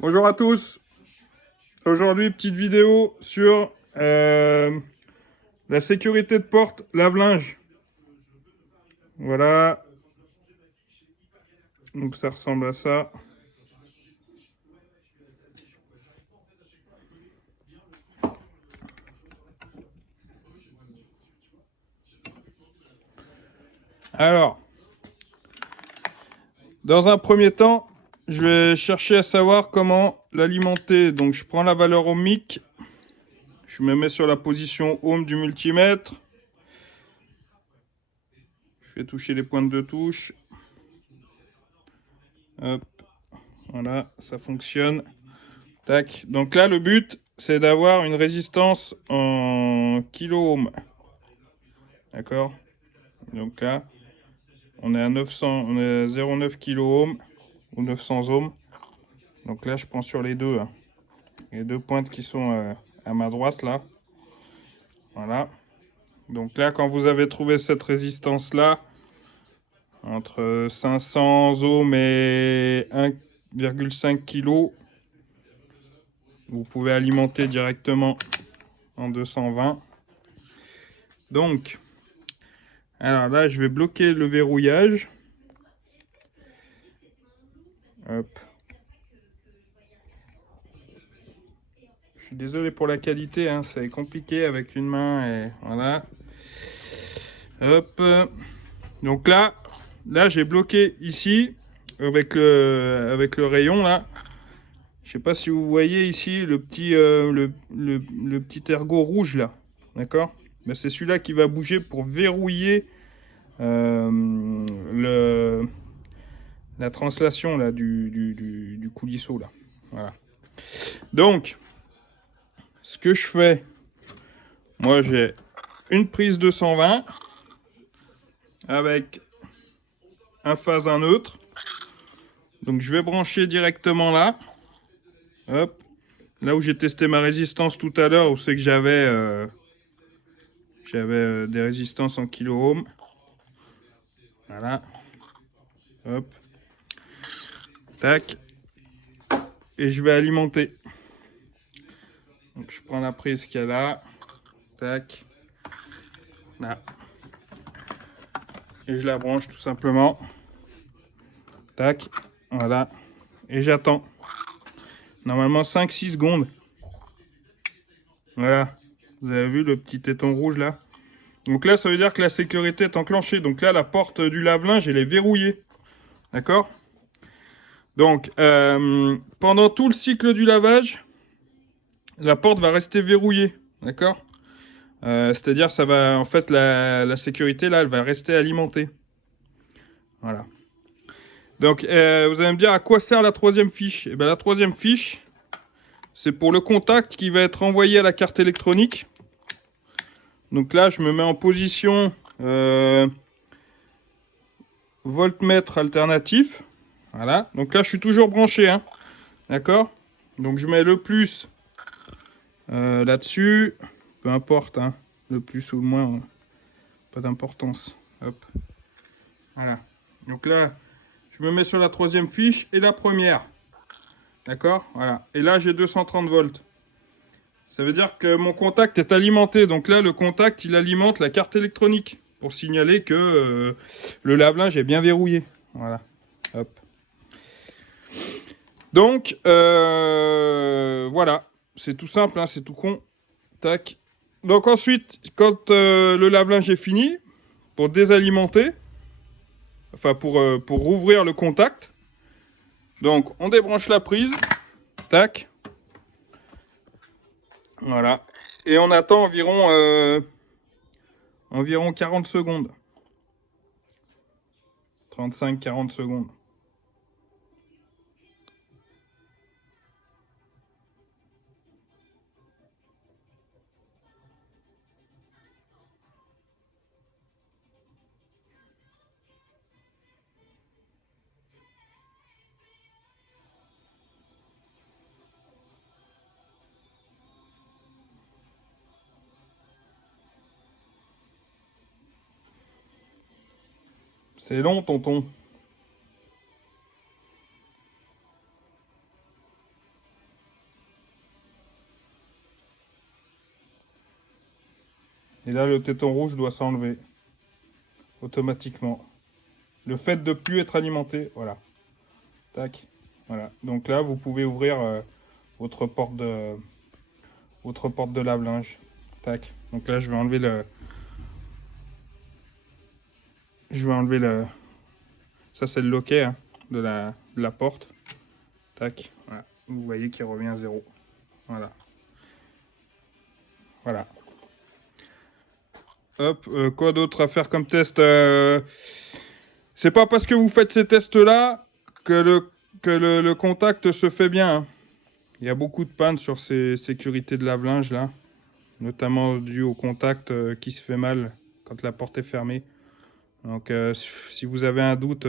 Bonjour à tous. Aujourd'hui, petite vidéo sur la sécurité de porte lave-linge. Voilà. Donc ça ressemble à ça. Alors, dans un premier temps, je vais chercher à savoir comment l'alimenter. Donc je prends la valeur ohmique. Je me mets sur la position ohm du multimètre. Je vais toucher les pointes de touche. Hop. Voilà, ça fonctionne. Tac. Donc là, le but, c'est d'avoir une résistance en kilo-ohm. D'accord? Donc là, on est à 900, on est à 0,9 kilo-ohm ou 900 ohms. Donc là, je prends sur les deux. Les deux pointes qui sont à ma droite, là. Voilà. Donc là, quand vous avez trouvé cette résistance-là, entre 500 ohms et 1,5 kg, vous pouvez alimenter directement en 220. Donc, alors là, je vais bloquer le verrouillage. Hop. Je suis désolé pour la qualité, hein, c'est compliqué avec une main et voilà. Hop. Donc là j'ai bloqué ici avec le rayon là. Je sais pas si vous voyez ici le petit le petit ergot rouge là, d'accord. Ben, c'est celui-là qui va bouger pour verrouiller la translation là du coulisseau là. Voilà. Donc ce que je fais, moi j'ai une prise 220 avec un phase, un neutre. Donc je vais brancher directement là. Hop. Là où j'ai testé ma résistance tout à l'heure, où c'est que j'avais des résistances en kilo-ohm. Voilà. Hop. Tac. Et je vais alimenter. Donc je prends la prise qu'il y a là. Tac. Là. Et je la branche tout simplement. Tac. Voilà. Et j'attends. Normalement 5-6 secondes. Voilà. Vous avez vu le petit téton rouge là? Donc là, ça veut dire que la sécurité est enclenchée. Donc là, la porte du lave-linge, elle est verrouillée. D'accord? Donc, pendant tout le cycle du lavage, la porte va rester verrouillée. D'accord? C'est-à-dire, ça va, en fait, la sécurité, là, elle va rester alimentée. Voilà. Donc, vous allez me dire à quoi sert la troisième fiche? Eh bien, la troisième fiche, c'est pour le contact qui va être envoyé à la carte électronique. Donc là, je me mets en position voltmètre alternatif. Voilà. Donc là, je suis toujours branché. Hein. D'accord? Donc je mets le plus là-dessus. Peu importe. Hein. Le plus ou le moins. Pas d'importance. Hop. Voilà. Donc là, je me mets sur la troisième fiche et la première. D'accord? Voilà. Et là, j'ai 230 volts. Ça veut dire que mon contact est alimenté. Donc là, le contact, il alimente la carte électronique pour signaler que le lave-linge est bien verrouillé. Voilà. Hop. Donc, voilà. C'est tout simple, hein, c'est tout con. Tac. Donc ensuite, quand le lave-linge est fini, pour désalimenter, enfin pour rouvrir le contact, donc on débranche la prise. Tac. Voilà. Et on attend environ 40 secondes. 35-40 secondes. C'est long, tonton. Et là, le téton rouge doit s'enlever automatiquement. Le fait de plus être alimenté, voilà. Tac. Voilà. Donc là, vous pouvez ouvrir votre porte de lave-linge. Tac. Donc là, je vais enlever le. Ça, c'est le loquet hein, de la porte. Tac. Voilà. Vous voyez qu'il revient à 0. Voilà. Voilà. Hop. Quoi d'autre à faire comme test C'est pas parce que vous faites ces tests-là que le contact se fait bien. Hein. Il y a beaucoup de pannes sur ces sécurités de lave-linge là. Notamment dû au contact qui se fait mal quand la porte est fermée. Donc si vous avez un doute,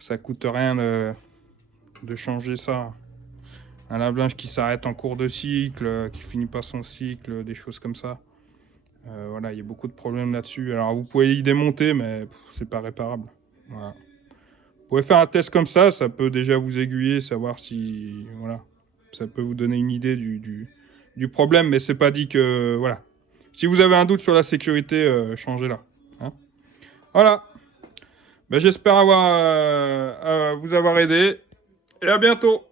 ça coûte rien de changer ça. Un lave-linge qui s'arrête en cours de cycle, qui finit pas son cycle, des choses comme ça. Voilà, il y a beaucoup de problèmes là-dessus. Alors vous pouvez y démonter, mais c'est pas réparable. Voilà. Vous pouvez faire un test comme ça peut déjà vous aiguiller, savoir si... Voilà. Ça peut vous donner une idée du problème, mais c'est pas dit que... Voilà. Si vous avez un doute sur la sécurité, changez-la. Hein, voilà. Ben, j'espère vous avoir aidé. Et à bientôt.